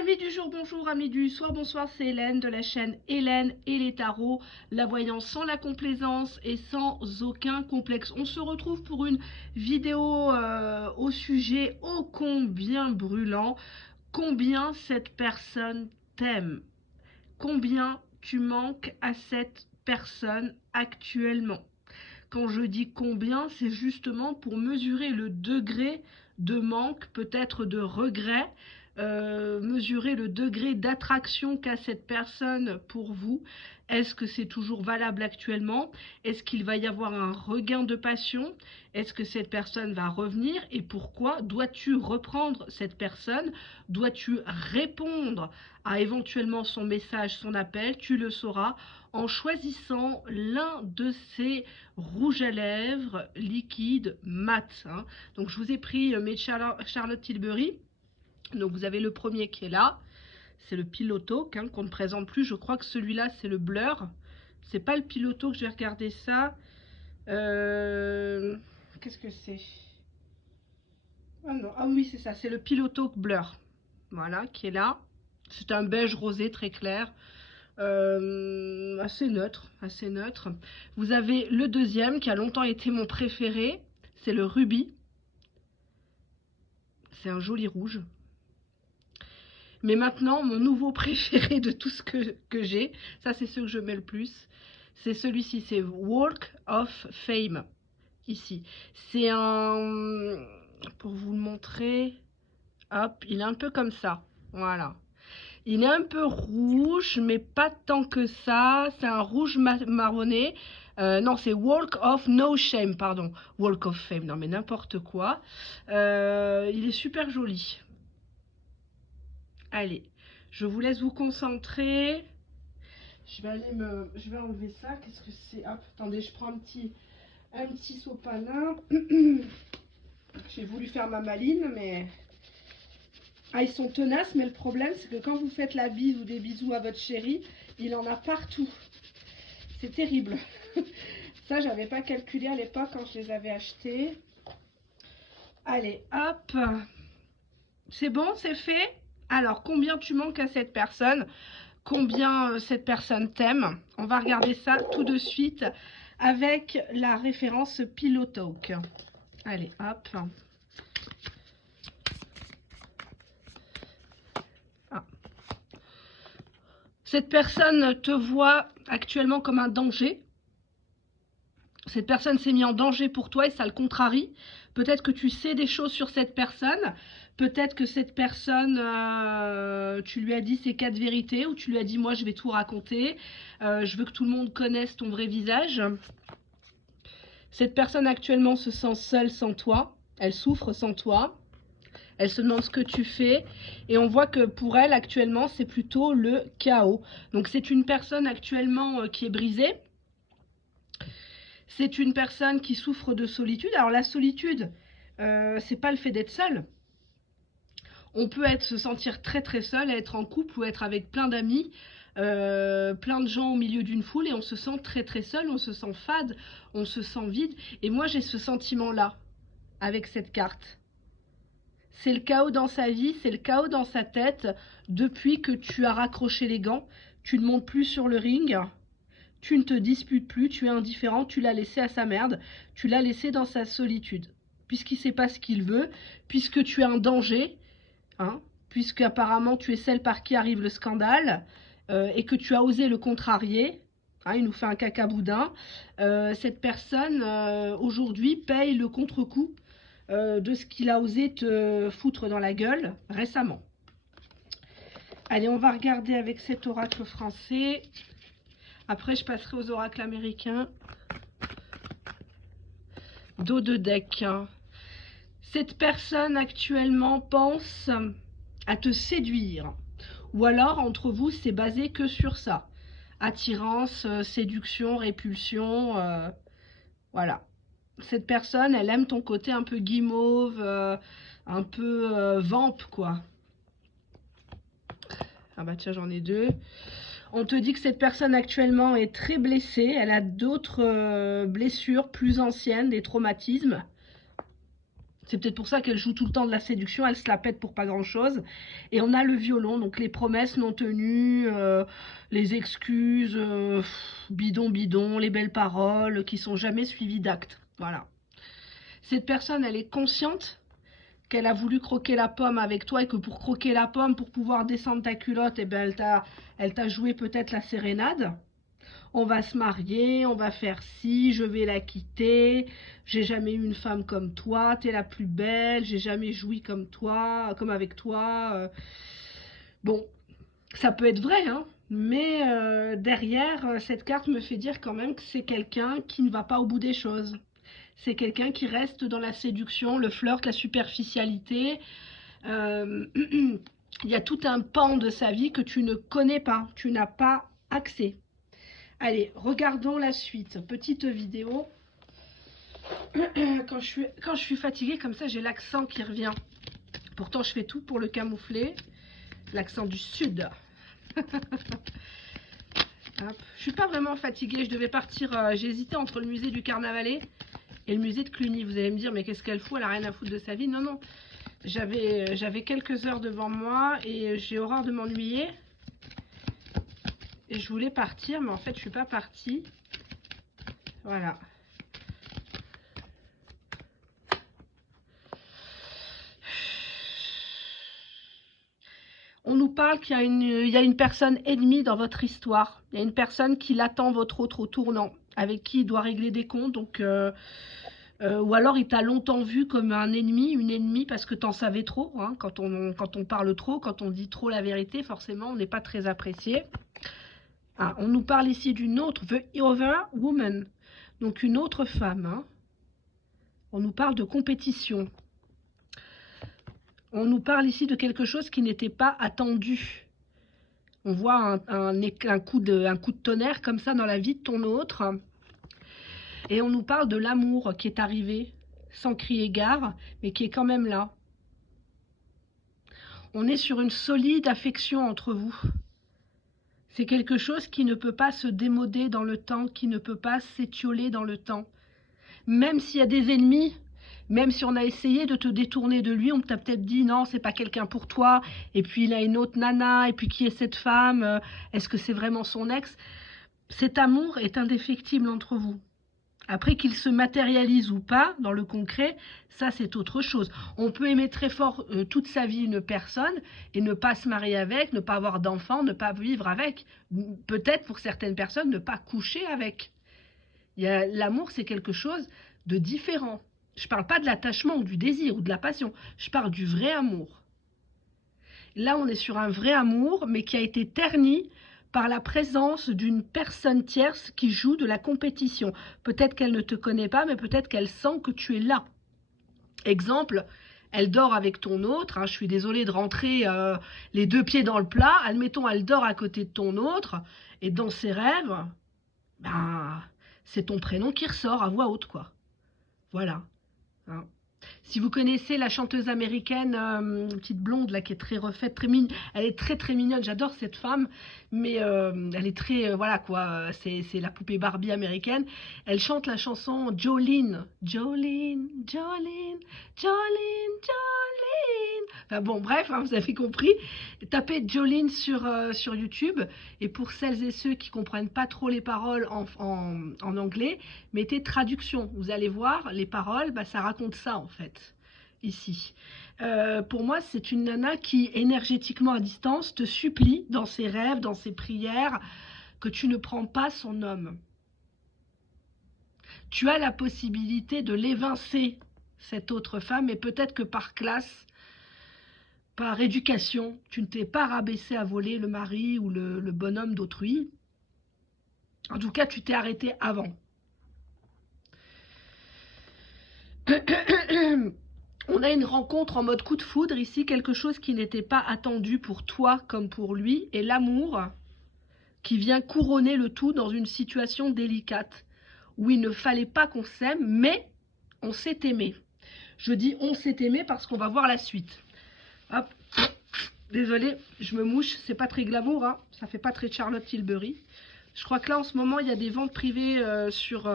Amis du jour, bonjour, amis du soir, bonsoir, c'est Hélène de la chaîne Hélène et les tarots, la voyance sans la complaisance et sans aucun complexe. On se retrouve pour une vidéo au sujet ô combien brûlant, combien cette personne t'aime, combien tu manques à cette personne actuellement. Quand je dis combien, c'est justement pour mesurer le degré de manque, peut-être de regret, mesurer le degré d'attraction qu'a cette personne pour vous. Est-ce que c'est toujours valable actuellement? Est-ce qu'il va y avoir un regain de passion? Est-ce que cette personne va revenir? Et pourquoi? Dois-tu reprendre cette personne? Dois-tu répondre à éventuellement son message, son appel? Tu le sauras en choisissant l'un de ces rouges à lèvres liquide mat. Donc je vous ai pris mes Charlotte Tilbury. Donc vous avez le premier qui est là, c'est le Piloto qu'on ne présente plus. Je crois que celui-là c'est le Blur. C'est pas le Piloto que je vais regarder ça. Qu'est-ce que c'est? Ah non, ah oui c'est ça, c'est le Piloto Blur. Voilà, qui est là. C'est un beige rosé très clair. Assez neutre, assez neutre. Vous avez le deuxième qui a longtemps été mon préféré, c'est le Ruby. C'est un joli rouge. Mais maintenant, mon nouveau préféré de tout ce que j'ai, ça c'est ce que je mets le plus, c'est celui-ci, c'est Walk of Fame, ici. C'est un, pour vous le montrer, hop, il est un peu comme ça, voilà. Il est un peu rouge, mais pas tant que ça, c'est un rouge marronné. Non, c'est Walk of No Shame, pardon. Walk of Fame, non mais n'importe quoi. Il est super joli. Allez, je vous laisse vous concentrer. Je vais enlever ça. Qu'est-ce que c'est? Hop, attendez, je prends un petit sopalin. J'ai voulu faire ma maline, mais ils sont tenaces. Mais le problème, c'est que quand vous faites la bise ou des bisous à votre chéri, il en a partout. C'est terrible. Ça, j'avais pas calculé à l'époque quand je les avais achetés. Allez, hop. C'est bon, c'est fait. Alors, combien tu manques à cette personne? Combien cette personne t'aime? On va regarder ça tout de suite avec la référence Pillow Talk. Allez, hop. Ah. Cette personne te voit actuellement comme un danger. Cette personne s'est mise en danger pour toi et ça le contrarie. Peut-être que tu sais des choses sur cette personne. Peut-être que cette personne, tu lui as dit ses 4 vérités ou tu lui as dit moi je vais tout raconter. Je veux que tout le monde connaisse ton vrai visage. Cette personne actuellement se sent seule sans toi. Elle souffre sans toi. Elle se demande ce que tu fais. Et on voit que pour elle actuellement c'est plutôt le chaos. Donc c'est une personne actuellement qui est brisée. C'est une personne qui souffre de solitude. Alors la solitude, c'est pas le fait d'être seul. On peut se sentir très très seul, être en couple ou être avec plein d'amis, plein de gens au milieu d'une foule et on se sent très très seul, on se sent fade, on se sent vide. Et moi j'ai ce sentiment-là avec cette carte. C'est le chaos dans sa vie, c'est le chaos dans sa tête depuis que tu as raccroché les gants. Tu ne montes plus sur le ring. Tu ne te disputes plus, tu es indifférent, tu l'as laissé à sa merde, tu l'as laissé dans sa solitude. Puisqu'il ne sait pas ce qu'il veut, puisque tu es un danger, puisque apparemment tu es celle par qui arrive le scandale, et que tu as osé le contrarier, il nous fait un caca boudin, cette personne aujourd'hui paye le contre-coup de ce qu'il a osé te foutre dans la gueule récemment. Allez, on va regarder avec cet oracle français. Après, je passerai aux oracles américains. Dos de deck. Cette personne actuellement pense à te séduire. Ou alors, entre vous, c'est basé que sur ça. Attirance, séduction, répulsion. Voilà. Cette personne, elle aime ton côté un peu guimauve, un peu vamp, quoi. Ah bah tiens, j'en ai deux. On te dit que cette personne actuellement est très blessée. Elle a d'autres blessures plus anciennes, des traumatismes. C'est peut-être pour ça qu'elle joue tout le temps de la séduction, elle se la pète pour pas grand-chose. Et on a le violon, donc les promesses non tenues, les excuses, bidon bidon, les belles paroles qui sont jamais suivies d'actes. Voilà. Cette personne, elle est consciente qu'elle a voulu croquer la pomme avec toi et que pour croquer la pomme, pour pouvoir descendre ta culotte, eh ben elle t'a joué peut-être la sérénade. On va se marier, on va faire ci, je vais la quitter, j'ai jamais eu une femme comme toi, t'es la plus belle, j'ai jamais joui comme toi, comme avec toi. Bon, ça peut être vrai, hein, mais derrière, cette carte me fait dire quand même que c'est quelqu'un qui ne va pas au bout des choses. C'est quelqu'un qui reste dans la séduction, le flirt, la superficialité. Il y a tout un pan de sa vie que tu ne connais pas, tu n'as pas accès. Allez, regardons la suite. Petite vidéo. Quand je suis fatiguée, comme ça, j'ai l'accent qui revient. Pourtant, je fais tout pour le camoufler. L'accent du sud. Hop. Je suis pas vraiment fatiguée. Je devais partir. J'ai hésité entre le musée du Carnavalet et le musée de Cluny. Vous allez me dire, mais qu'est-ce qu'elle fout? Elle a rien à foutre de sa vie. Non, non. J'avais quelques heures devant moi et j'ai horreur de m'ennuyer. Et je voulais partir, mais en fait, je suis pas partie. Voilà. On nous parle qu'il y a une personne ennemie dans votre histoire. Il y a une personne qui l'attend votre autre au tournant, avec qui il doit régler des comptes. Donc, ou alors il t'a longtemps vu comme un ennemi, une ennemie, parce que t'en savais trop. Hein. Quand on parle trop, quand on dit trop la vérité, forcément, on n'est pas très apprécié. Ah, on nous parle ici d'une autre, the other woman, donc une autre femme. Hein. On nous parle de compétition. On nous parle ici de quelque chose qui n'était pas attendu. On voit un coup de tonnerre comme ça dans la vie de ton autre. Et on nous parle de l'amour qui est arrivé, sans crier gare, mais qui est quand même là. On est sur une solide affection entre vous. C'est quelque chose qui ne peut pas se démoder dans le temps, qui ne peut pas s'étioler dans le temps. Même s'il y a des ennemis, même si on a essayé de te détourner de lui, on t'a peut-être dit non, c'est pas quelqu'un pour toi, et puis il a une autre nana, et puis qui est cette femme, est-ce que c'est vraiment son ex? Cet amour est indéfectible entre vous. Après qu'il se matérialise ou pas dans le concret, ça c'est autre chose. On peut aimer très fort toute sa vie une personne et ne pas se marier avec, ne pas avoir d'enfants, ne pas vivre avec. Peut-être pour certaines personnes ne pas coucher avec. L'amour c'est quelque chose de différent. Je ne parle pas de l'attachement ou du désir ou de la passion, je parle du vrai amour. Là on est sur un vrai amour mais qui a été terni par la présence d'une personne tierce qui joue de la compétition. Peut-être qu'elle ne te connaît pas, mais peut-être qu'elle sent que tu es là. Exemple, elle dort avec ton autre, hein, je suis désolée de rentrer les deux pieds dans le plat, admettons, elle dort à côté de ton autre, et dans ses rêves, ben, c'est ton prénom qui ressort à voix haute, quoi. Voilà. Hein. Si vous connaissez la chanteuse américaine, une petite blonde là qui est très refaite, très mignonne, elle est très très mignonne, j'adore cette femme, mais elle est très, voilà quoi, c'est la poupée Barbie américaine. Elle chante la chanson Jolene, Jolene, Jolene, Jolene, Jolene. Enfin bon, bref, hein, vous avez compris. Tapez Jolene sur YouTube, et pour celles et ceux qui comprennent pas trop les paroles en anglais, mettez traduction. Vous allez voir, les paroles, bah, ça raconte ça en fait, ici. Pour moi, c'est une nana qui, énergétiquement à distance, te supplie dans ses rêves, dans ses prières, que tu ne prends pas son homme. Tu as la possibilité de l'évincer, cette autre femme, et peut-être que par classe, par éducation, tu ne t'es pas rabaissé à voler le mari ou le bonhomme d'autrui. En tout cas, tu t'es arrêté avant. On a une rencontre en mode coup de foudre ici, quelque chose qui n'était pas attendu pour toi comme pour lui, et l'amour qui vient couronner le tout dans une situation délicate, où il ne fallait pas qu'on s'aime, mais on s'est aimé. Je dis on s'est aimé parce qu'on va voir la suite. Hop, désolée, je me mouche, c'est pas très glamour, hein, ça fait pas très Charlotte Tilbury. Je crois que là en ce moment il y a des ventes privées sur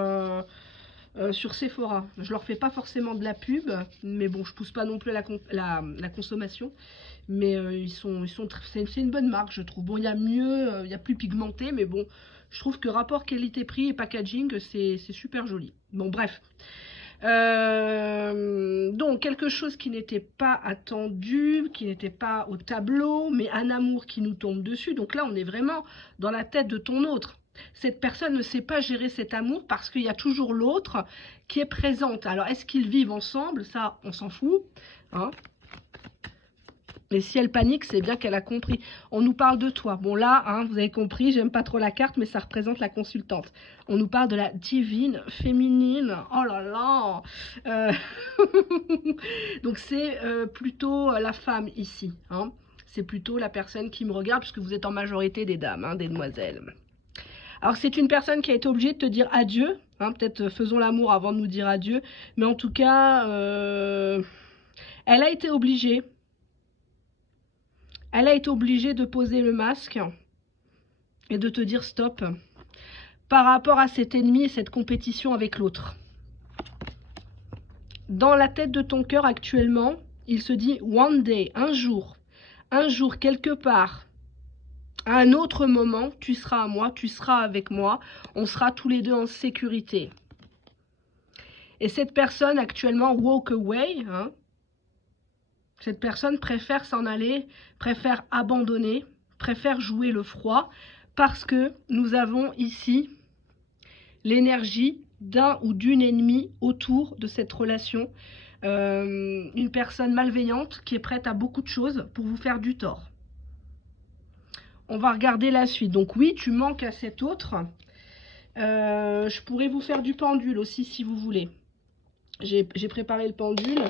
sur Sephora. Je leur fais pas forcément de la pub, mais bon, je pousse pas non plus la consommation. Mais c'est une bonne marque, je trouve. Bon, il y a mieux, il y a plus pigmenté, mais bon, je trouve que rapport qualité-prix et packaging, c'est super joli. Bon, bref. Donc, quelque chose qui n'était pas attendu, qui n'était pas au tableau, mais un amour qui nous tombe dessus. Donc là, on est vraiment dans la tête de ton autre. Cette personne ne sait pas gérer cet amour parce qu'il y a toujours l'autre qui est présente. Alors, est-ce qu'ils vivent ensemble? Ça, on s'en fout. Hein? Mais si elle panique, c'est bien qu'elle a compris. On nous parle de toi. Bon là, hein, vous avez compris, j'aime pas trop la carte, mais ça représente la consultante. On nous parle de la divine féminine. Oh là là Donc c'est plutôt la femme ici. Hein. C'est plutôt la personne qui me regarde, puisque vous êtes en majorité des dames, hein, des demoiselles. Alors c'est une personne qui a été obligée de te dire adieu. Hein, peut-être faisons l'amour avant de nous dire adieu. Mais en tout cas, elle a été obligée. Elle a été obligée de poser le masque et de te dire stop par rapport à cet ennemi et cette compétition avec l'autre. Dans la tête de ton cœur actuellement, il se dit one day, un jour, quelque part, à un autre moment, tu seras à moi, tu seras avec moi, on sera tous les deux en sécurité. Et cette personne actuellement, walk away, hein, cette personne préfère s'en aller, préfère abandonner, préfère jouer le froid, parce que nous avons ici l'énergie d'un ou d'une ennemie autour de cette relation. Une personne malveillante qui est prête à beaucoup de choses pour vous faire du tort. On va regarder la suite. Donc oui, tu manques à cet autre. Je pourrais vous faire du pendule aussi si vous voulez. J'ai préparé le pendule.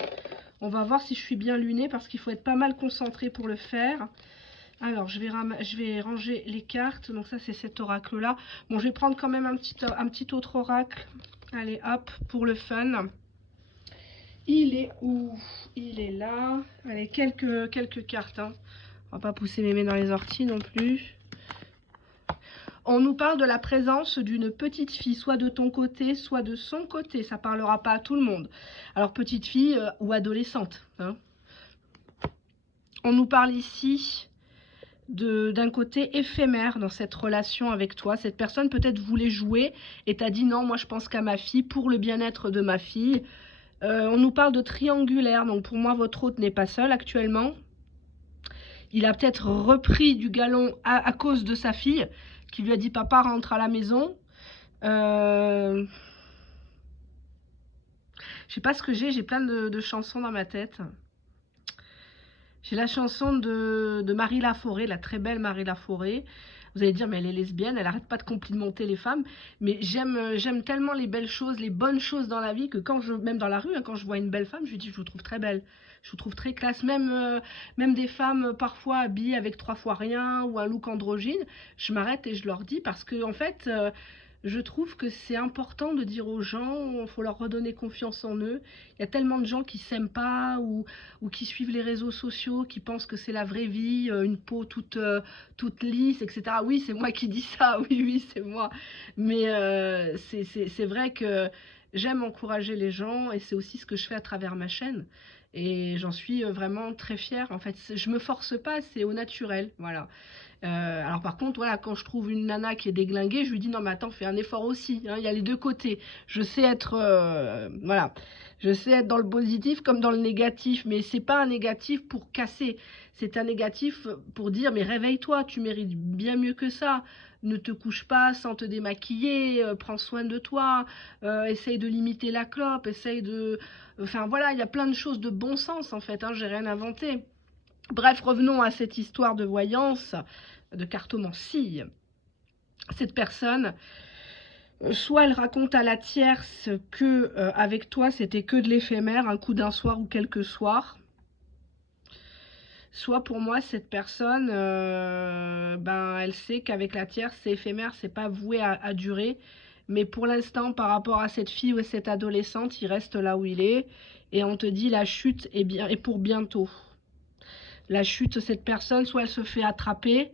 On va voir si je suis bien lunée parce qu'il faut être pas mal concentré pour le faire. Alors, je vais ranger les cartes. Donc ça, c'est cet oracle-là. Bon, je vais prendre quand même un petit autre oracle. Allez, hop, pour le fun. Il est où? Il est là. Allez, quelques cartes. Hein. On va pas pousser mes mains dans les orties non plus. On nous parle de la présence d'une petite fille, soit de ton côté, soit de son côté. Ça parlera pas à tout le monde. Alors, petite fille ou adolescente. Hein. On nous parle ici d'un côté éphémère dans cette relation avec toi. Cette personne peut-être voulait jouer et t'a dit non, moi je pense qu'à ma fille, pour le bien-être de ma fille. On nous parle de triangulaire, donc pour moi votre hôte n'est pas seul actuellement. Il a peut-être repris du galon à cause de sa fille, qui lui a dit papa rentre à la maison. Je sais pas ce que j'ai plein de chansons dans ma tête. J'ai la chanson de Marie Laforêt, la très belle Marie Laforêt. Vous allez dire, mais elle est lesbienne, elle arrête pas de complimenter les femmes. Mais j'aime tellement les belles choses, les bonnes choses dans la vie, que même dans la rue, hein, quand je vois une belle femme, je lui dis, je vous trouve très belle. Je vous trouve très classe. Même des femmes parfois habillées avec 3 fois rien ou un look androgyne, je m'arrête et je leur dis parce que en fait, je trouve que c'est important de dire aux gens, il faut leur redonner confiance en eux. Il y a tellement de gens qui s'aiment pas ou qui suivent les réseaux sociaux, qui pensent que c'est la vraie vie, une peau toute lisse, etc. Oui, c'est moi qui dis ça, oui, c'est moi. Mais c'est vrai que j'aime encourager les gens et c'est aussi ce que je fais à travers ma chaîne. Et j'en suis vraiment très fière. En fait, je me force pas, c'est au naturel, voilà. Alors par contre, voilà, quand je trouve une nana qui est déglinguée, je lui dis non mais attends, fais un effort aussi. Hein, il y a les deux côtés. Je sais être, voilà, je sais être dans le positif comme dans le négatif, mais c'est pas un négatif pour casser. C'est un négatif pour dire mais réveille-toi, tu mérites bien mieux que ça. Ne te couche pas sans te démaquiller, prends soin de toi, essaye de limiter la clope, essaye de... Enfin voilà, il y a plein de choses de bon sens en fait, hein, j'ai rien inventé. Bref, revenons à cette histoire de voyance, de cartomancie. Cette personne, soit elle raconte à la tierce que avec toi c'était que de l'éphémère, un coup d'un soir ou quelques soirs. Soit pour moi cette personne, elle sait qu'avec la tierce c'est éphémère, c'est pas voué à durer. Mais pour l'instant, par rapport à cette fille ou cette adolescente, il reste là où il est. Et on te dit la chute est pour bientôt. La chute, cette personne, soit elle se fait attraper,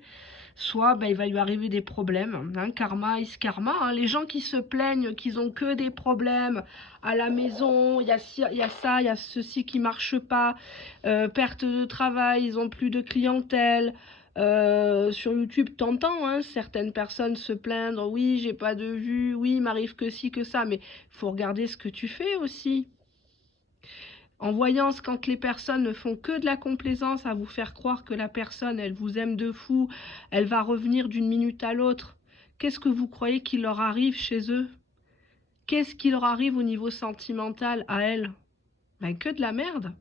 soit il va lui arriver des problèmes. Hein, karma is karma. Hein. Les gens qui se plaignent qu'ils ont que des problèmes à la maison, il y a ça, il y a ceci qui marche pas, perte de travail, ils ont plus de clientèle. Sur YouTube, t'entends hein, certaines personnes se plaindre, oui, j'ai pas de vues, oui, il m'arrive que ci, que ça, mais il faut regarder ce que tu fais aussi. En voyant quand les personnes ne font que de la complaisance à vous faire croire que la personne, elle vous aime de fou, elle va revenir d'une minute à l'autre, qu'est-ce que vous croyez qu'il leur arrive chez eux? Qu'est-ce qui leur arrive au niveau sentimental à elles? Ben, que de la merde.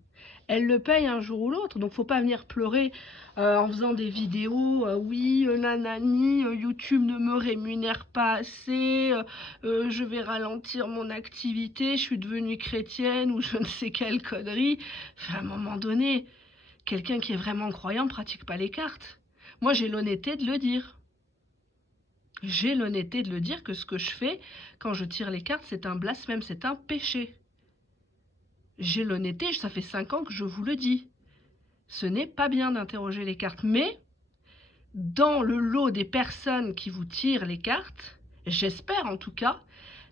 Elle le paye un jour ou l'autre, donc faut pas venir pleurer en faisant des vidéos, oui, nanani, YouTube ne me rémunère pas assez, je vais ralentir mon activité, je suis devenue chrétienne ou je ne sais quelle connerie. Enfin, à un moment donné, quelqu'un qui est vraiment croyant ne pratique pas les cartes. Moi, j'ai l'honnêteté de le dire. J'ai l'honnêteté de le dire que ce que je fais quand je tire les cartes, c'est un blasphème, c'est un péché. J'ai l'honnêteté, ça fait 5 ans que je vous le dis. Ce n'est pas bien d'interroger les cartes, mais dans le lot des personnes qui vous tirent les cartes, j'espère en tout cas,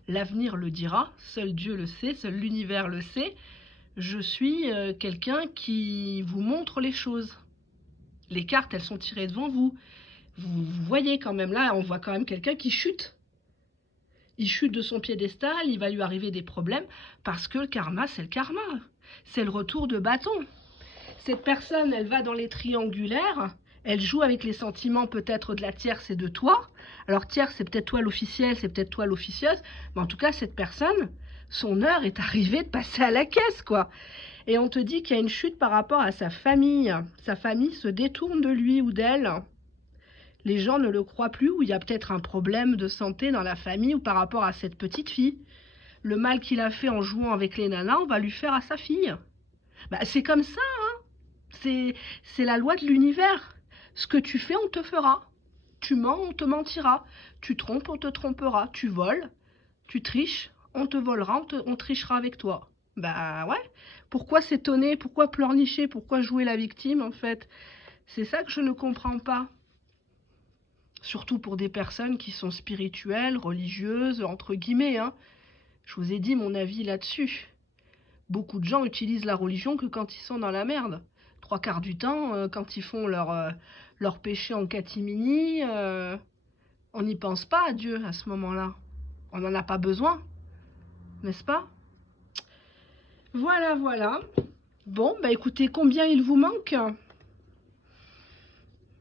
l'avenir le dira, seul Dieu le sait, seul l'univers le sait, je suis quelqu'un qui vous montre les choses. Les cartes, elles sont tirées devant vous. Vous voyez quand même là, on voit quand même quelqu'un qui chute. Il chute de son piédestal, il va lui arriver des problèmes, parce que le karma, c'est le karma. C'est le retour de bâton. Cette personne, elle va dans les triangulaires, elle joue avec les sentiments peut-être de la tierce et de toi. Alors tierce, c'est peut-être toi l'officiel, c'est peut-être toi l'officieuse, mais en tout cas, cette personne, son heure est arrivée de passer à la caisse, quoi. Et on te dit qu'il y a une chute par rapport à sa famille. Sa famille se détourne de lui ou d'elle. Les gens ne le croient plus, ou il y a peut-être un problème de santé dans la famille ou par rapport à cette petite fille. Le mal qu'il a fait en jouant avec les nanas, on va lui faire à sa fille. Bah, c'est comme ça, hein. C'est la loi de l'univers. Ce que tu fais, on te fera. Tu mens, on te mentira. Tu trompes, on te trompera. Tu voles, tu triches, on te volera, on trichera avec toi. Bah ouais. Pourquoi s'étonner? Pourquoi pleurnicher? Pourquoi jouer la victime, en fait? C'est ça que je ne comprends pas. Surtout pour des personnes qui sont spirituelles, religieuses, entre guillemets. Hein. Je vous ai dit mon avis là-dessus. Beaucoup de gens utilisent la religion que quand ils sont dans la merde. 3/4 du temps, quand ils font leur péché en catimini, on n'y pense pas à Dieu à ce moment-là. On n'en a pas besoin, n'est-ce pas? Voilà, voilà. Bon, bah écoutez, combien il vous manque?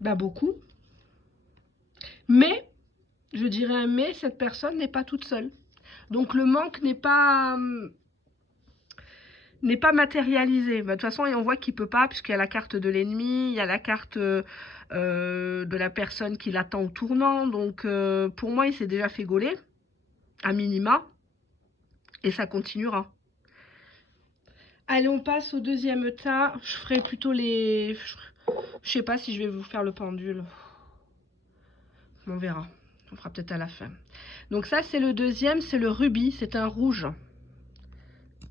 Bah beaucoup. Mais, je dirais un mais, cette personne n'est pas toute seule. Donc le manque n'est pas matérialisé. Bah, de toute façon, on voit qu'il ne peut pas, puisqu'il y a la carte de l'ennemi, il y a la carte de la personne qui l'attend au tournant. Donc pour moi, il s'est déjà fait gauler, à minima, et ça continuera. Allez, on passe au deuxième tas. Je ferai plutôt les... Je sais pas si je vais vous faire le pendule. On verra. On fera peut-être à la fin. Donc ça, c'est le deuxième, c'est le rubis. C'est un rouge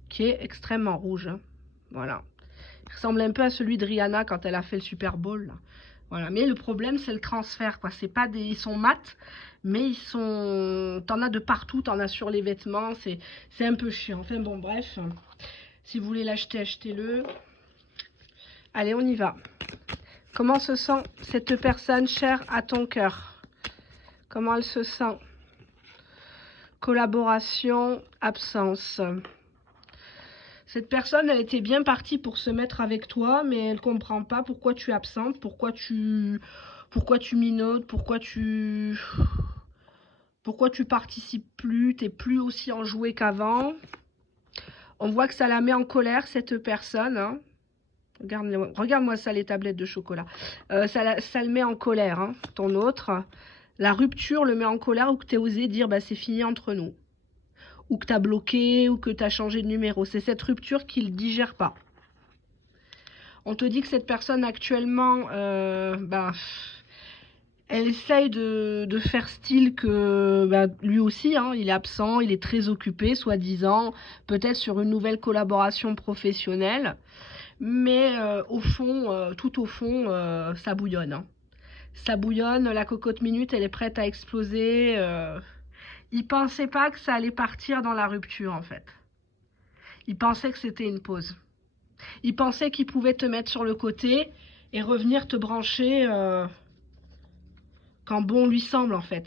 qui est extrêmement rouge. Voilà. Il ressemble un peu à celui de Rihanna quand elle a fait le Super Bowl. Là. Voilà. Mais le problème, c'est le transfert. Quoi. C'est pas des... Ils sont mat, mais ils sont... T'en as de partout, t'en as sur les vêtements. C'est un peu chiant. Enfin bon, bref. Si vous voulez l'acheter, achetez-le. Allez, on y va. Comment se sent cette personne chère à ton cœur? Comment elle se sent? Collaboration, absence. Cette personne, elle était bien partie pour se mettre avec toi, mais elle ne comprend pas pourquoi tu es absente, pourquoi tu minotes, pourquoi tu participes plus, tu n'es plus aussi enjoué qu'avant. On voit que ça la met en colère, cette personne. Hein. Regarde-moi ça, les tablettes de chocolat. Ça le met en colère, hein, ton autre. La rupture le met en colère ou que tu as osé dire bah, c'est fini entre nous. Ou que tu as bloqué ou que tu as changé de numéro. C'est cette rupture qu'il ne digère pas. On te dit que cette personne actuellement, elle essaye de faire style que lui aussi, hein, il est absent, il est très occupé, soi-disant, peut-être sur une nouvelle collaboration professionnelle. Mais au fond, tout au fond, ça bouillonne. Hein. Ça bouillonne, la cocotte minute, elle est prête à exploser. Il pensait pas que ça allait partir dans la rupture, en fait. Il pensait que c'était une pause. Il pensait qu'il pouvait te mettre sur le côté et revenir te brancher quand bon lui semble, en fait.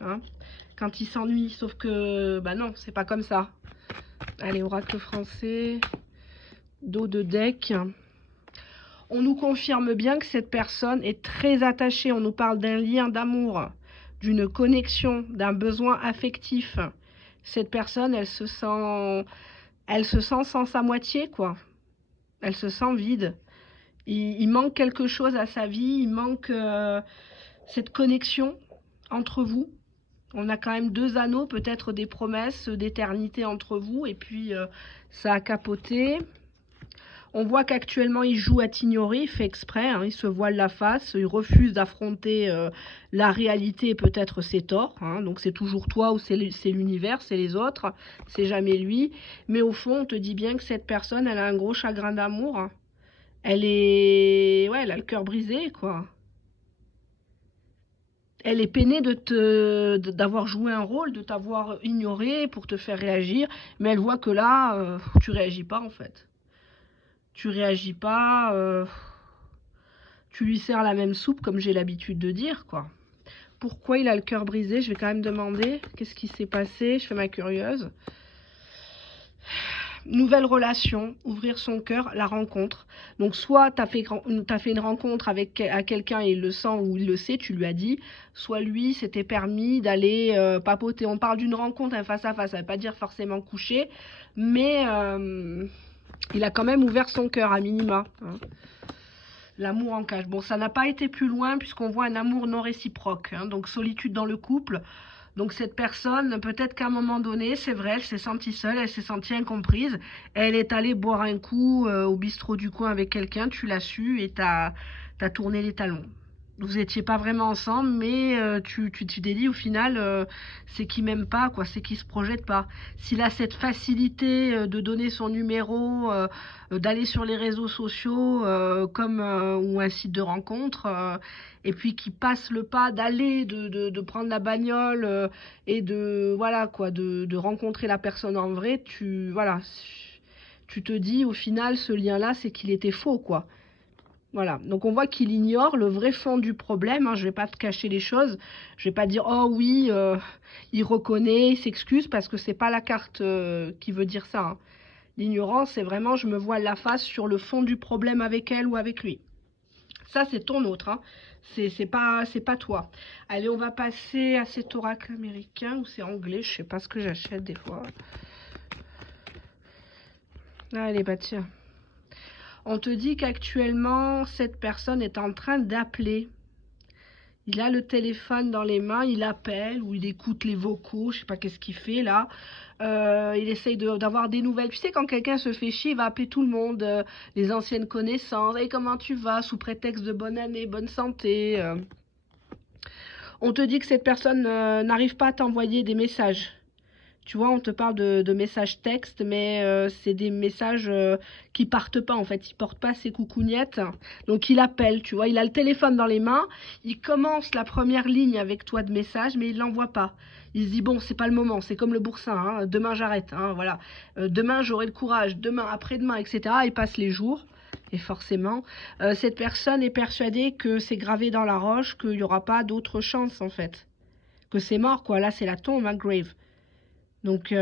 Hein, quand il s'ennuie. Sauf que, bah non, c'est pas comme ça. Allez, oracle français. Dos de deck. On nous confirme bien que cette personne est très attachée. On nous parle d'un lien d'amour, d'une connexion, d'un besoin affectif. Cette personne, elle se sent sans sa moitié, quoi. Elle se sent vide. Il manque quelque chose à sa vie. Il manque cette connexion entre vous. On a quand même 2 anneaux, peut-être des promesses d'éternité entre vous. Et puis, ça a capoté. On voit qu'actuellement, il joue à t'ignorer, il fait exprès, hein, il se voile la face, il refuse d'affronter la réalité et peut-être ses torts. Hein, donc c'est toujours toi ou c'est l'univers, c'est les autres, c'est jamais lui. Mais au fond, on te dit bien que cette personne, elle a un gros chagrin d'amour. Hein. Elle est... Ouais, elle a le cœur brisé, quoi. Elle est peinée d'avoir joué un rôle, de t'avoir ignoré pour te faire réagir. Mais elle voit que là, tu réagis pas, en fait. Tu réagis pas, tu lui sers la même soupe comme j'ai l'habitude de dire, quoi. Pourquoi il a le cœur brisé? Je vais quand même demander qu'est-ce qui s'est passé. Je fais ma curieuse. Nouvelle relation, ouvrir son cœur, la rencontre. Donc soit tu as fait une rencontre avec quelqu'un et il le sent ou il le sait, tu lui as dit, soit lui s'était permis d'aller papoter. On parle d'une rencontre face à face, ça ne veut pas dire forcément coucher, mais il a quand même ouvert son cœur à minima. Hein. L'amour en cage. Bon, ça n'a pas été plus loin puisqu'on voit un amour non réciproque. Hein, donc solitude dans le couple. Donc cette personne, peut-être qu'à un moment donné, c'est vrai, elle s'est sentie seule, elle s'est sentie incomprise. Elle est allée boire un coup au bistrot du coin avec quelqu'un, tu l'as su et t'as tourné les talons. Vous n'étiez pas vraiment ensemble, mais tu t'es dit au final, c'est qu'il m'aime pas, quoi, c'est qu'il se projette pas. S'il a cette facilité de donner son numéro, d'aller sur les réseaux sociaux ou un site de rencontre, et puis qu'il passe le pas d'aller, de prendre la bagnole et de voilà quoi, de rencontrer la personne en vrai, tu te dis au final ce lien-là, c'est qu'il était faux, quoi. Voilà, donc on voit qu'il ignore le vrai fond du problème, hein. Je ne vais pas te cacher les choses, je ne vais pas dire « Oh oui, il reconnaît, il s'excuse » parce que c'est pas la carte qui veut dire ça. Hein. L'ignorance, c'est vraiment « je me voile la face sur le fond du problème avec elle ou avec lui ». Ça, c'est ton autre, hein. C'est pas toi. Allez, on va passer à cet oracle américain ou c'est anglais, je sais pas ce que j'achète des fois. Allez, bah tiens. On te dit qu'actuellement, cette personne est en train d'appeler. Il a le téléphone dans les mains, il appelle ou il écoute les vocaux, je sais pas qu'est-ce qu'il fait là. Il essaye d'avoir des nouvelles. Tu sais, quand quelqu'un se fait chier, il va appeler tout le monde, les anciennes connaissances. Hey, comment tu vas? Sous prétexte de bonne année, bonne santé. On te dit que cette personne n'arrive pas à t'envoyer des messages. Tu vois, on te parle de messages textes, mais c'est des messages qui partent pas, en fait. Ils portent pas ses coucougnettes. Donc, il appelle, tu vois. Il a le téléphone dans les mains. Il commence la première ligne avec toi de message, mais il l'envoie pas. Il se dit, bon, c'est pas le moment. C'est comme le boursin. Hein. Demain, j'arrête. Hein, voilà. Demain, j'aurai le courage. Demain, après-demain, etc. Il passe les jours. Et forcément, cette personne est persuadée que c'est gravé dans la roche, qu'il n'y aura pas d'autre chance, en fait. Que c'est mort, quoi. Là, c'est la tombe, hein, grave. Donc,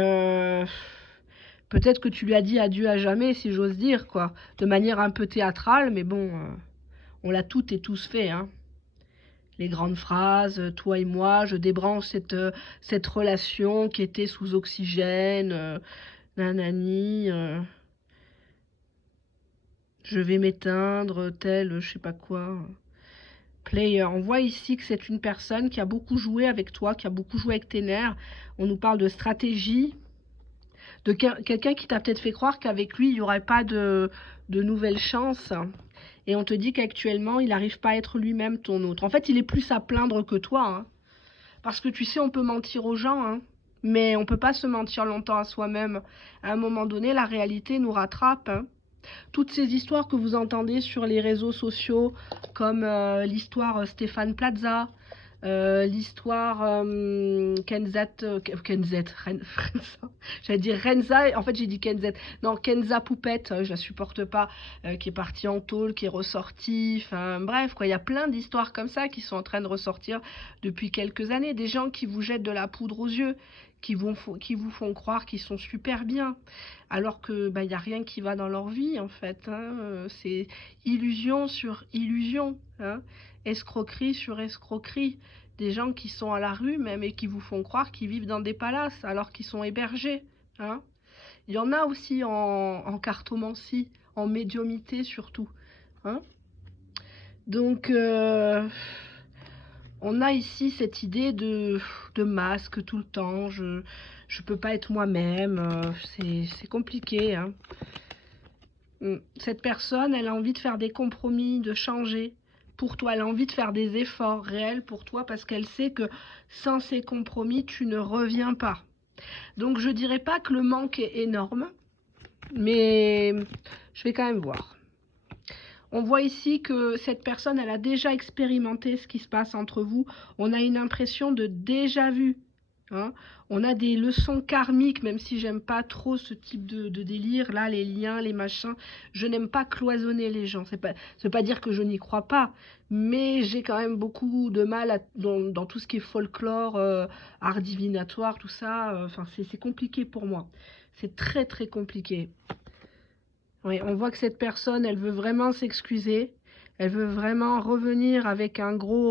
peut-être que tu lui as dit adieu à jamais, si j'ose dire, quoi. De manière un peu théâtrale, mais bon, on l'a toutes et tous fait, hein. Les grandes phrases, toi et moi, je débranche cette relation qui était sous oxygène, nanani, je vais m'éteindre, tel, je sais pas quoi. Player, on voit ici que c'est une personne qui a beaucoup joué avec toi, qui a beaucoup joué avec tes nerfs. On nous parle de stratégie, de quelqu'un qui t'a peut-être fait croire qu'avec lui, il n'y aurait pas de nouvelles chances. Et on te dit qu'actuellement, il n'arrive pas à être lui-même ton autre. En fait, il est plus à plaindre que toi. Hein. Parce que tu sais, on peut mentir aux gens, hein, mais on ne peut pas se mentir longtemps à soi-même. À un moment donné, la réalité nous rattrape. Hein. Toutes ces histoires que vous entendez sur les réseaux sociaux, comme l'histoire Stéphane Plaza, l'histoire j'allais dire Renza, en fait j'ai dit Kenzet, non Kenza Poupette, je la supporte pas, qui est partie en tôle, qui est ressortie, enfin bref quoi, il y a plein d'histoires comme ça qui sont en train de ressortir depuis quelques années, des gens qui vous jettent de la poudre aux yeux, qui vous font croire qu'ils sont super bien, alors que bah, y a rien qui va dans leur vie en fait, hein, c'est illusion sur illusion, hein, escroquerie sur escroquerie, des gens qui sont à la rue même et qui vous font croire qu'ils vivent dans des palaces alors qu'ils sont hébergés, hein. Il y en a aussi en cartomancie, en médiumité surtout, hein. Donc on a ici cette idée de masque tout le temps, je peux pas être moi-même, c'est compliqué, hein. Cette personne, elle a envie de faire des compromis, de changer pour toi. Elle a envie de faire des efforts réels pour toi parce qu'elle sait que sans ces compromis, tu ne reviens pas. Donc, je dirais pas que le manque est énorme, mais je vais quand même voir. On voit ici que cette personne, elle a déjà expérimenté ce qui se passe entre vous. On a une impression de déjà vu. Hein, on a des leçons karmiques, même si j'aime pas trop ce type de délire, là, les liens, les machins. Je n'aime pas cloisonner les gens. Ça veut pas dire que je n'y crois pas, mais j'ai quand même beaucoup de mal dans tout ce qui est folklore, art divinatoire, tout ça. Enfin, c'est compliqué pour moi. C'est très, très compliqué. Oui, on voit que cette personne, elle veut vraiment s'excuser. Elle veut vraiment revenir avec un gros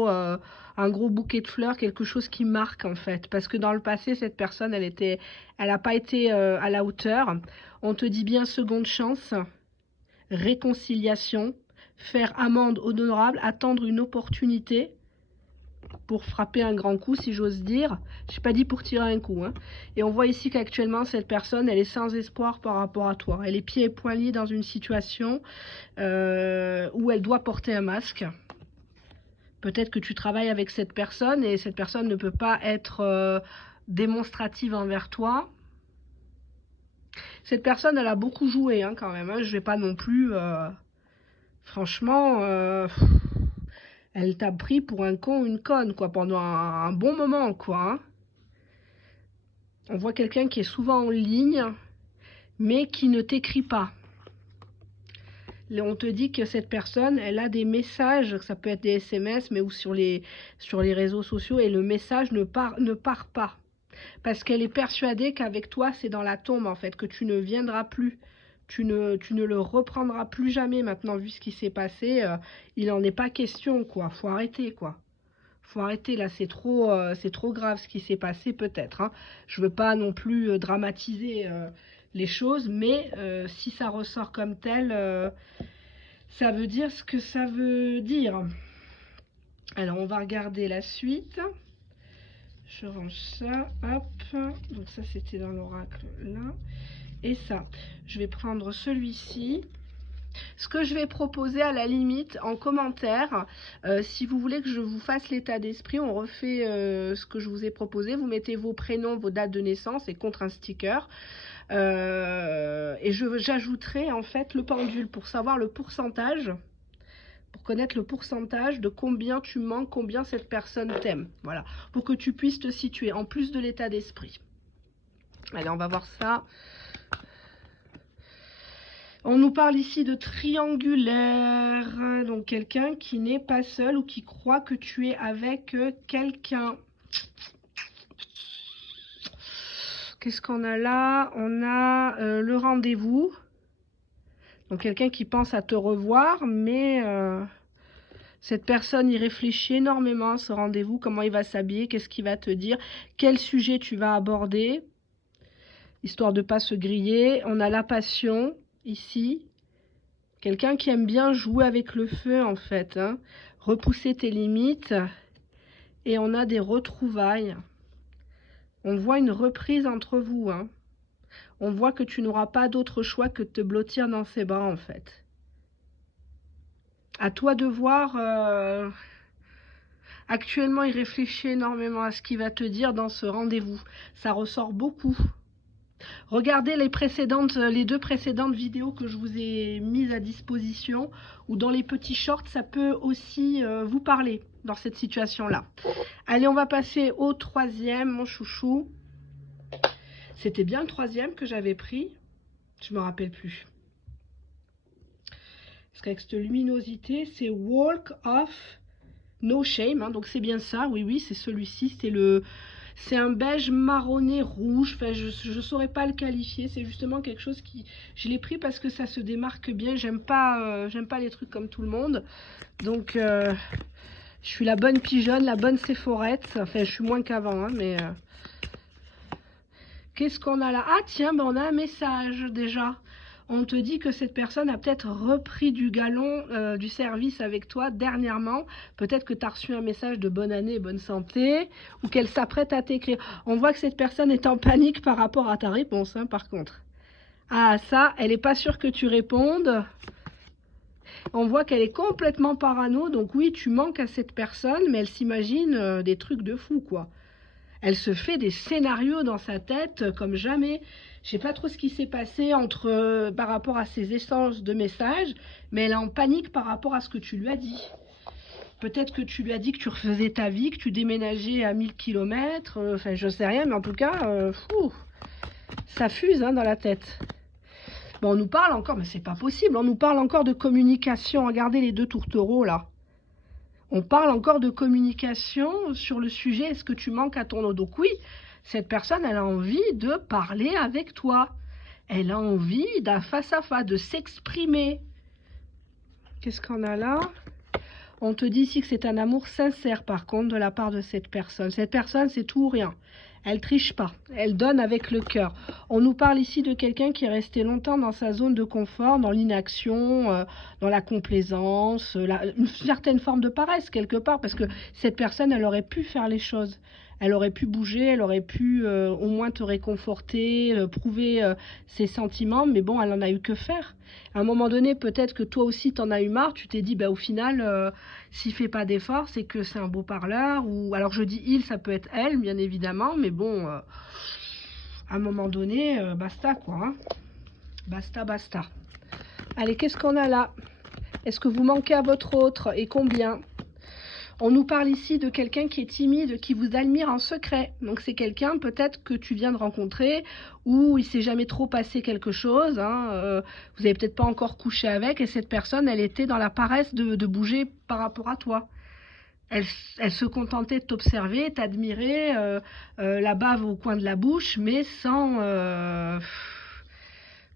bouquet de fleurs, quelque chose qui marque en fait. Parce que dans le passé, cette personne, elle n'a pas été à la hauteur. On te dit bien seconde chance, réconciliation, faire amende honorable, attendre une opportunité pour frapper un grand coup, si j'ose dire. Je n'ai pas dit pour tirer un coup, hein. Et on voit ici qu'actuellement, cette personne, elle est sans espoir par rapport à toi. Elle est pieds et poings liés dans une situation où elle doit porter un masque. Peut-être que tu travailles avec cette personne et cette personne ne peut pas être démonstrative envers toi. Cette personne, elle a beaucoup joué hein, quand même. Hein. Je ne vais pas non plus... franchement... elle t'a pris pour un con ou une conne, quoi, pendant un bon moment, quoi. Hein. On voit quelqu'un qui est souvent en ligne, mais qui ne t'écrit pas. Là, on te dit que cette personne, elle a des messages, ça peut être des SMS, mais ou sur les réseaux sociaux, et le message ne part pas. Parce qu'elle est persuadée qu'avec toi, c'est dans la tombe, en fait, que tu ne viendras plus. Tu ne le reprendras plus jamais maintenant, vu ce qui s'est passé. Il n'en est pas question, quoi. Faut arrêter, quoi. Faut arrêter, là, c'est trop grave ce qui s'est passé, peut-être. Hein. Je veux pas non plus dramatiser les choses, mais si ça ressort comme tel, ça veut dire ce que ça veut dire. Alors, on va regarder la suite. Je range ça, hop. Donc ça, c'était dans l'oracle, là. Et ça, je vais prendre celui-ci. Ce que je vais proposer à la limite en commentaire, si vous voulez que je vous fasse l'état d'esprit, on refait ce que je vous ai proposé. Vous mettez vos prénoms, vos dates de naissance et contre un sticker. Et j'ajouterai en fait le pendule pour savoir le pourcentage, pour connaître le pourcentage de combien tu manques, combien cette personne t'aime. Voilà, pour que tu puisses te situer en plus de l'état d'esprit. Allez, on va voir ça. On nous parle ici de triangulaire, donc quelqu'un qui n'est pas seul ou qui croit que tu es avec quelqu'un. Qu'est-ce qu'on a là? On a le rendez-vous. Donc quelqu'un qui pense à te revoir, mais cette personne y réfléchit énormément à ce rendez-vous, comment il va s'habiller, qu'est-ce qu'il va te dire, quel sujet tu vas aborder, histoire de ne pas se griller. On a la passion. Ici, quelqu'un qui aime bien jouer avec le feu en fait, hein. Repousser tes limites. Et on a des retrouvailles. On voit une reprise entre vous. Hein. On voit que tu n'auras pas d'autre choix que de te blottir dans ses bras en fait. À toi de voir. Actuellement, il réfléchit énormément à ce qu'il va te dire dans ce rendez-vous. Ça ressort beaucoup. Regardez les deux précédentes vidéos que je vous ai mises à disposition, ou dans les petits shorts, ça peut aussi vous parler dans cette situation-là. Allez, on va passer au troisième, mon chouchou. C'était bien le troisième que j'avais pris. Je me rappelle plus. Parce qu'avec cette luminosité, c'est Walk of No Shame. Hein, donc c'est bien ça. Oui, oui, c'est celui-ci. C'est un beige marronné rouge. Enfin, je ne saurais pas le qualifier. C'est justement quelque chose qui... Je l'ai pris parce que ça se démarque bien. J'aime pas les trucs comme tout le monde. Donc, je suis la bonne pigeonne, la bonne Séphorette. Enfin, je suis moins qu'avant, hein, mais... Qu'est-ce qu'on a là? Ah tiens, ben on a un message déjà. On te dit que cette personne a peut-être repris du galon du service avec toi dernièrement. Peut-être que tu as reçu un message de bonne année et bonne santé, ou qu'elle s'apprête à t'écrire. On voit que cette personne est en panique par rapport à ta réponse, hein, par contre. Ah ça, elle n'est pas sûre que tu répondes. On voit qu'elle est complètement parano. Donc oui, tu manques à cette personne, mais elle s'imagine des trucs de fou, quoi. Elle se fait des scénarios dans sa tête comme jamais. Je sais pas trop ce qui s'est passé par rapport à ces échanges de messages, mais elle est en panique par rapport à ce que tu lui as dit. Peut-être que tu lui as dit que tu refaisais ta vie, que tu déménageais à 1000 km, enfin je sais rien, mais en tout cas, ça fuse hein, dans la tête. Bon, on nous parle encore, mais c'est pas possible, on nous parle encore de communication. Regardez les deux tourtereaux là. On parle encore de communication sur le sujet, est-ce que tu manques à ton eau? Donc oui, cette personne, elle a envie de parler avec toi. Elle a envie d'un face-à-face, de s'exprimer. Qu'est-ce qu'on a là? On te dit ici que c'est un amour sincère, par contre, de la part de cette personne. Cette personne, c'est tout ou rien. Elle triche pas, elle donne avec le cœur. On nous parle ici de quelqu'un qui est resté longtemps dans sa zone de confort, dans l'inaction, dans la complaisance, une certaine forme de paresse quelque part, parce que cette personne, elle aurait pu faire les choses. Elle aurait pu bouger, elle aurait pu au moins te réconforter, prouver ses sentiments, mais bon, elle en a eu que faire. À un moment donné, peut-être que toi aussi, t'en as eu marre, tu t'es dit, bah, au final, s'il fait pas d'effort, c'est que c'est un beau parleur, ou alors je dis il, ça peut être elle, bien évidemment, mais bon, à un moment donné, basta, quoi. Hein. Basta, basta. Allez, qu'est-ce qu'on a là? Est-ce que vous manquez à votre autre, et combien? On nous parle ici de quelqu'un qui est timide, qui vous admire en secret. Donc c'est quelqu'un peut-être que tu viens de rencontrer, ou il s'est jamais trop passé quelque chose. Hein, vous n'avez peut-être pas encore couché avec, et cette personne, elle était dans la paresse de bouger par rapport à toi. Elle se contentait de t'observer, t'admirer, la bave au coin de la bouche, mais sans...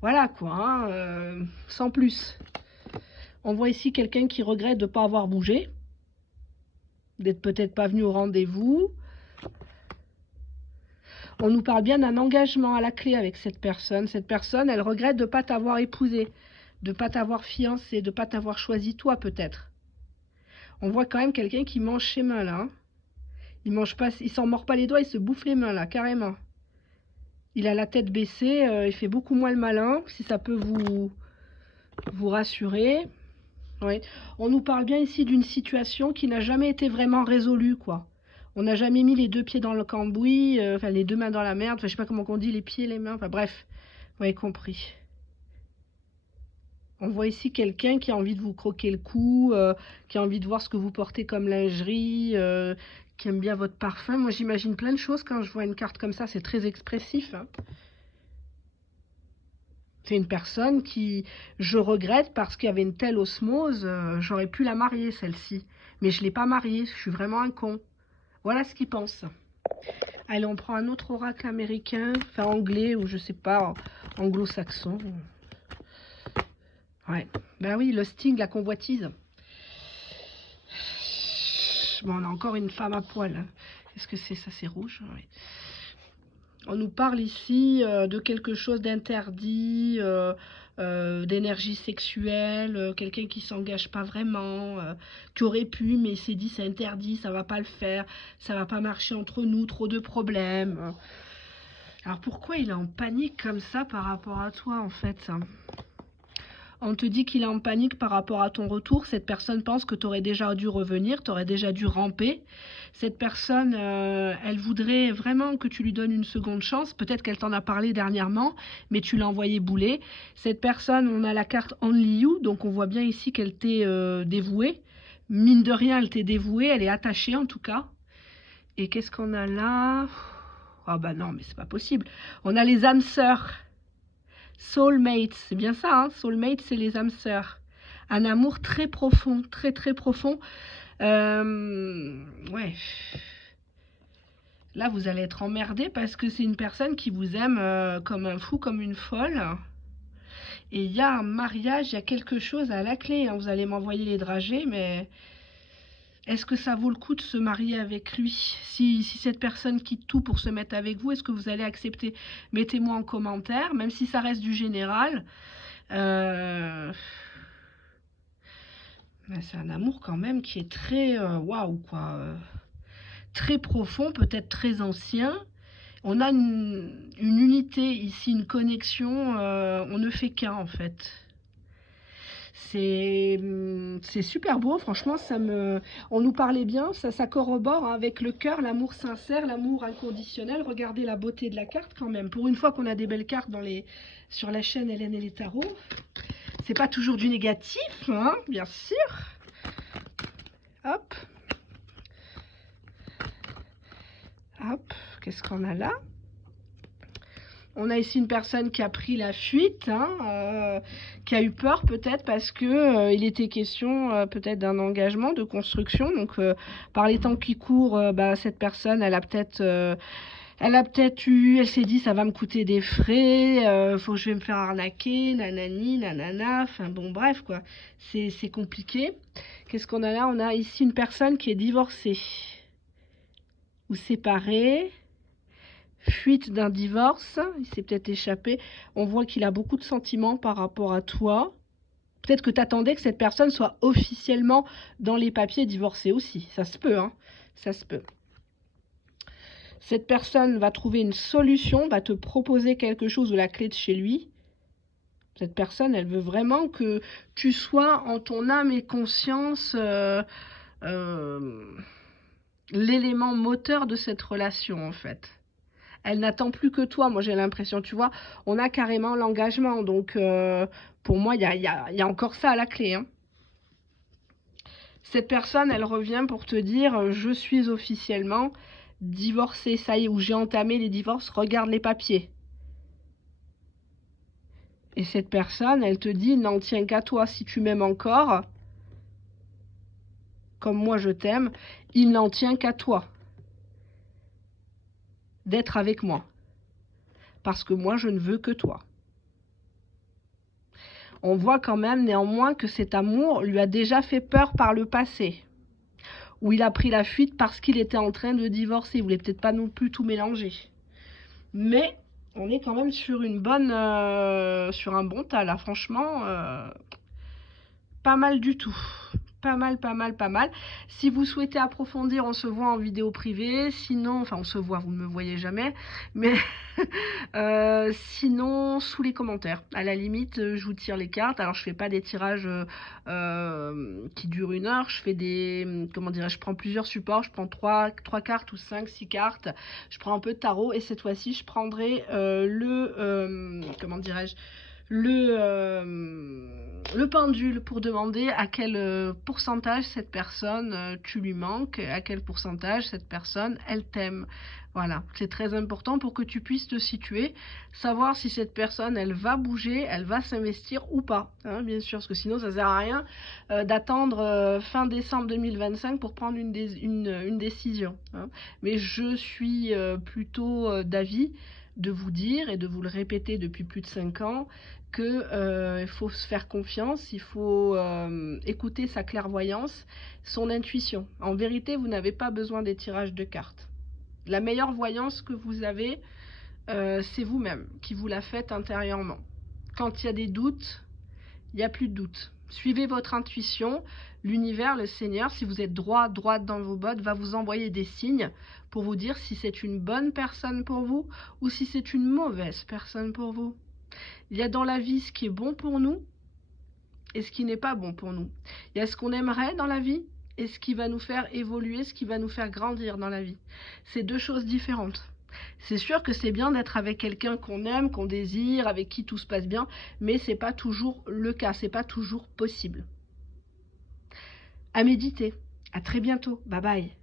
voilà quoi, hein, sans plus. On voit ici quelqu'un qui regrette de ne pas avoir bougé, d'être peut-être pas venu au rendez-vous. On nous parle bien d'un engagement à la clé avec cette personne. Cette personne, elle regrette de ne pas t'avoir épousé, de ne pas t'avoir fiancé, de ne pas t'avoir choisi toi peut-être. On voit quand même quelqu'un qui mange ses mains là. Hein. Il s'en mord pas les doigts, il se bouffe les mains là, carrément. Il a la tête baissée, il fait beaucoup moins le malin, si ça peut vous rassurer. Ouais. On nous parle bien ici d'une situation qui n'a jamais été vraiment résolue, quoi. On n'a jamais mis les deux pieds dans le cambouis, enfin les deux mains dans la merde, enfin je sais pas comment on dit, les pieds, les mains, enfin bref, vous avez compris. On voit ici quelqu'un qui a envie de vous croquer le cou, qui a envie de voir ce que vous portez comme lingerie, qui aime bien votre parfum. Moi j'imagine plein de choses quand je vois une carte comme ça, c'est très expressif. Hein. C'est une personne qui, je regrette parce qu'il y avait une telle osmose, j'aurais pu la marier celle-ci. Mais je ne l'ai pas mariée, je suis vraiment un con. Voilà ce qu'il pense. Allez, on prend un autre oracle américain, enfin anglais ou je sais pas, anglo-saxon. Ouais, ben oui, le sting, la convoitise. Bon, on a encore une femme à poil. Hein. Qu'est-ce que c'est ça? C'est rouge. Ouais. On nous parle ici de quelque chose d'interdit, d'énergie sexuelle, quelqu'un qui s'engage pas vraiment, qui aurait pu, mais s'est dit c'est interdit, ça va pas le faire, ça va pas marcher entre nous, trop de problèmes. Alors pourquoi il est en panique comme ça par rapport à toi en fait? On te dit qu'il est en panique par rapport à ton retour. Cette personne pense que tu aurais déjà dû revenir, tu aurais déjà dû ramper. Cette personne, elle voudrait vraiment que tu lui donnes une seconde chance. Peut-être qu'elle t'en a parlé dernièrement, mais tu l'as envoyé bouler. Cette personne, on a la carte Only You, donc on voit bien ici qu'elle t'est dévouée. Mine de rien, elle t'est dévouée, elle est attachée en tout cas. Et qu'est-ce qu'on a là? Ah bah non, mais c'est pas possible. On a les âmes sœurs. Soulmate, c'est bien ça, hein? Soulmate, c'est les âmes sœurs. Un amour très profond, très très profond. Ouais. Là, vous allez être emmerdé parce que c'est une personne qui vous aime comme un fou, comme une folle. Et il y a un mariage, il y a quelque chose à la clé, hein. Vous allez m'envoyer les dragées, mais est-ce que ça vaut le coup de se marier avec lui? Si cette personne quitte tout pour se mettre avec vous, est-ce que vous allez accepter? Mettez-moi en commentaire, même si ça reste du général. C'est un amour quand même qui est très waouh quoi, très profond, peut-être très ancien. On a une unité ici, une connexion, on ne fait qu'un en fait. C'est super beau, franchement, on nous parlait bien, ça corrobore hein, avec le cœur, l'amour sincère, l'amour inconditionnel. Regardez la beauté de la carte quand même. Pour une fois qu'on a des belles cartes sur la chaîne Hélène et les tarots. C'est pas toujours du négatif, hein, bien sûr. Hop. Hop, qu'est-ce qu'on a là? On a ici une personne qui a pris la fuite, hein, qui a eu peur peut-être parce que il était question peut-être d'un engagement de construction. Donc par les temps qui courent, cette personne, elle s'est dit ça va me coûter des frais, faut que je vais me faire arnaquer, nanani, nanana. Enfin bon bref quoi, c'est compliqué. Qu'est-ce qu'on a là? On a ici une personne qui est divorcée ou séparée. Fuite d'un divorce, il s'est peut-être échappé. On voit qu'il a beaucoup de sentiments par rapport à toi. Peut-être que tu attendais que cette personne soit officiellement dans les papiers divorcée aussi. Ça se peut, hein. Ça se peut. Cette personne va trouver une solution, va te proposer quelque chose ou la clé de chez lui. Cette personne, elle veut vraiment que tu sois en ton âme et conscience l'élément moteur de cette relation, en fait. Elle n'attend plus que toi, moi j'ai l'impression, tu vois, on a carrément l'engagement, donc pour moi, il y a encore ça à la clé. Hein. Cette personne, elle revient pour te dire, je suis officiellement divorcée, ça y est, ou j'ai entamé les divorces, regarde les papiers. Et cette personne, elle te dit, n'en tient qu'à toi, si tu m'aimes encore, comme moi je t'aime, il n'en tient qu'à toi d'être avec moi. Parce que moi, je ne veux que toi. On voit quand même néanmoins que cet amour lui a déjà fait peur par le passé. Où il a pris la fuite parce qu'il était en train de divorcer. Il voulait peut-être pas non plus tout mélanger. Mais on est quand même sur une bonne, sur un bon tas là. Franchement, pas mal du tout. Pas mal, pas mal, pas mal. Si vous souhaitez approfondir, on se voit en vidéo privée. Sinon, enfin on se voit, vous ne me voyez jamais. Mais sinon, sous les commentaires. À la limite, je vous tire les cartes. Alors, je fais pas des tirages qui durent 1 heure. Je fais des, comment dirais-je, je prends plusieurs supports. Je prends 3 cartes ou 5, 6 cartes. Je prends un peu de tarot. Et cette fois-ci, je prendrai comment dirais-je, le pendule pour demander à quel pourcentage cette personne tu lui manques, à quel pourcentage cette personne elle t'aime. Voilà, c'est très important pour que tu puisses te situer, savoir si cette personne elle va bouger, elle va s'investir ou pas, hein, bien sûr, parce que sinon ça sert à rien d'attendre fin décembre 2025 pour prendre une décision. Hein. Mais je suis plutôt d'avis de vous dire et de vous le répéter depuis plus de 5 ans que il faut se faire confiance, il faut écouter sa clairvoyance, son intuition. En vérité, vous n'avez pas besoin des tirages de cartes. La meilleure voyance que vous avez, c'est vous-même qui vous la faites intérieurement. Quand il y a des doutes, il n'y a plus de doute. Suivez votre intuition, l'univers, le Seigneur, si vous êtes droite dans vos bottes, va vous envoyer des signes pour vous dire si c'est une bonne personne pour vous ou si c'est une mauvaise personne pour vous. Il y a dans la vie ce qui est bon pour nous et ce qui n'est pas bon pour nous. Il y a ce qu'on aimerait dans la vie et ce qui va nous faire évoluer, ce qui va nous faire grandir dans la vie. C'est deux choses différentes. C'est sûr que c'est bien d'être avec quelqu'un qu'on aime, qu'on désire, avec qui tout se passe bien, mais c'est pas toujours le cas, c'est pas toujours possible. À méditer. À très bientôt. Bye bye.